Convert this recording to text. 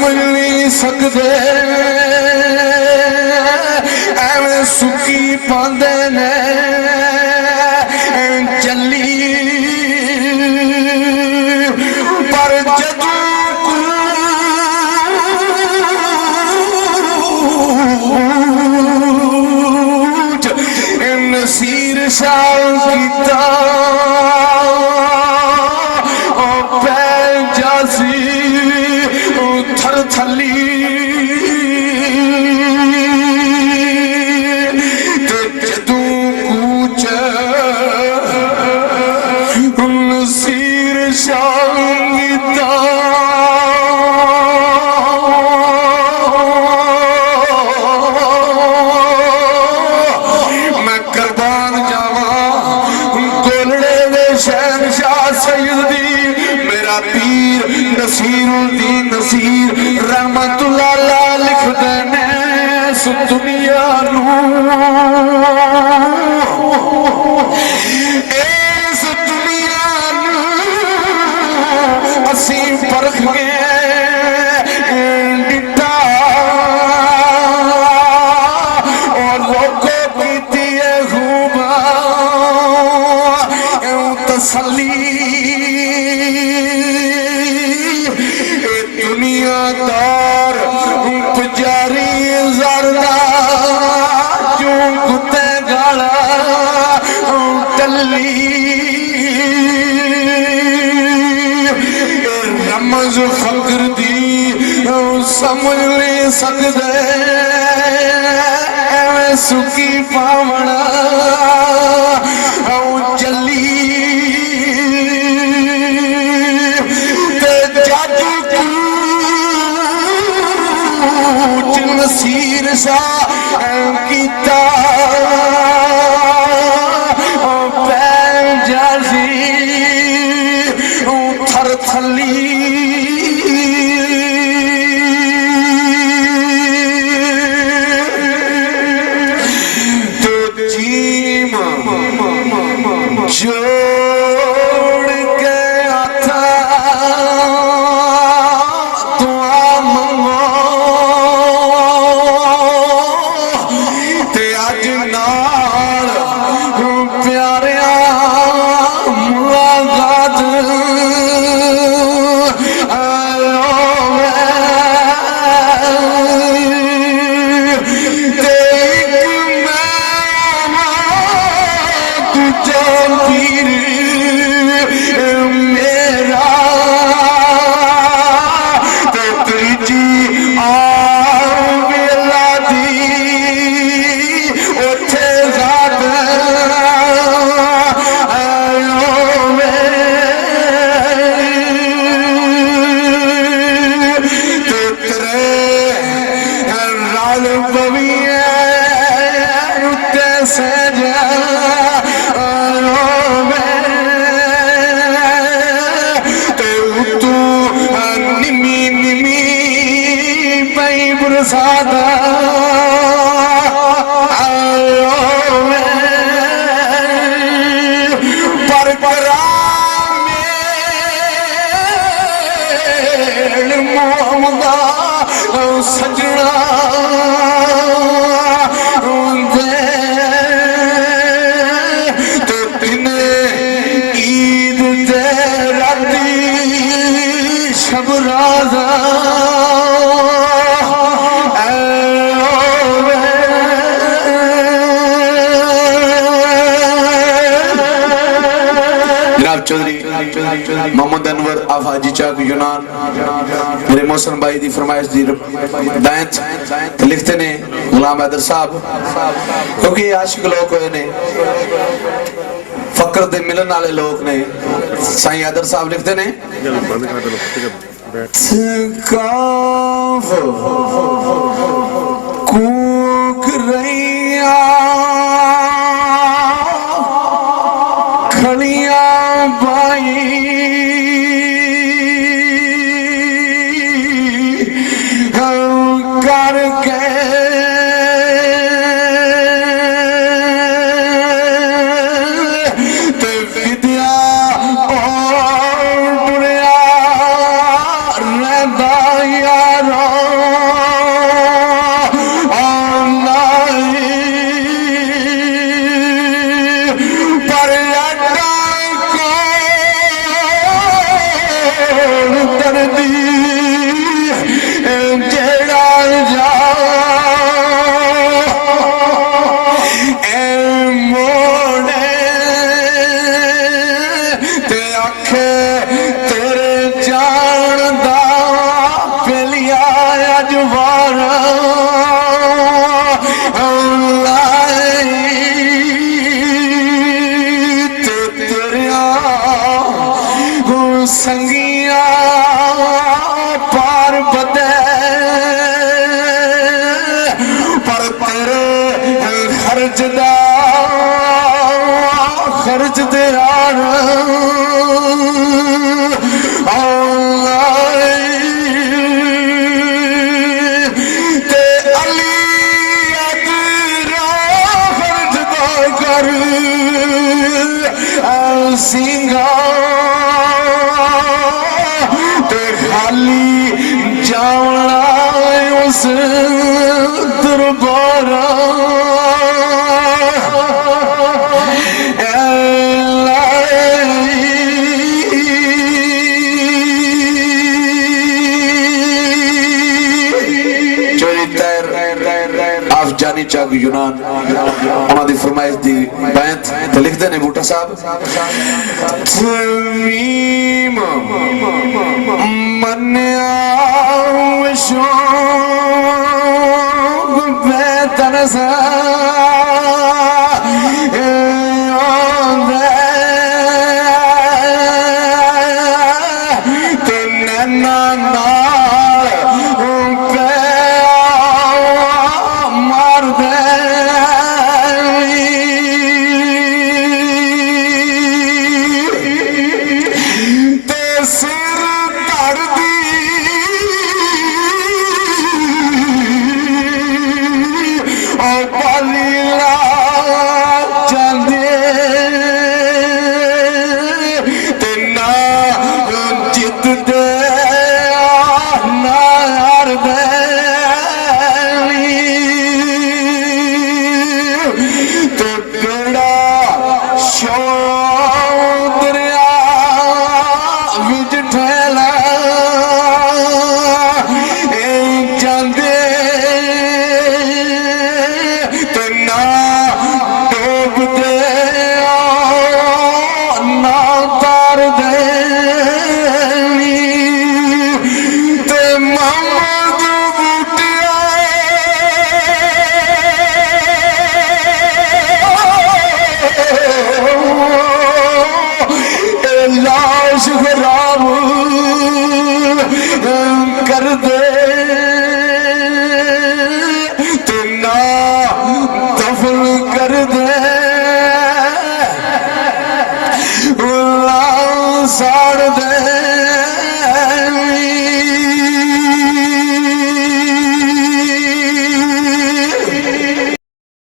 समझ नहीं सकते एवं सुखी पांदे ने चली पर जदों नसीर शाह कीता थर थली जदों कूच नसीर शाह कीता मैं कुर्बान जावा गोलड़े दे शहनशाह सैयदी मेरा पीर नसीरुद्दीन नसीर रहमतुल्लाह अलैह लिख देने इस दुनिया असी परख के डिटा और लोगों की दिए खूबा तसली दुनियादार पुजारी जरदा जो कुत्ते गाला टल्ली रमज फकर दी समझ नहीं सकते एवं सुखी पावना चली नसीर शाह कीता पैर जाजी थर थली तो जीम जोड़ के आता दुआ मंगो सादा पर मोहम्मदा सजना तो दिन ईद दे राती शब राजा चौधरी मोहम्मद अनवर आफाजी चाक यूनान मेरे मोहसन भाई दी फरमाइश दी दायत लिखते ने गुलाम हैदर साहब क्योंकि आशिक लोग ने फकर दे मिलन वाले लोग ने साईं हैदर साहब लिखते ने कूक रैया खड़िया बाई करके ते विद्या और बुरिया रहदा यारा दी जेड़ा जा मोड़े ते आखे तेरे जान दा पिलिया अजवारा संगिया पार बदे पर तेरे खर्च दा खर्च दे ते अली अदरा खर्च दा कर सिंगा खाली जावना उस दरबारा जानी चाक यूनान उन्होंने फरमाइश दी बैंत तो लिखते ने बूटा साहब तमीम मन्या शौक बेतरसा कर दे तेना दफन कर दे साड़ दे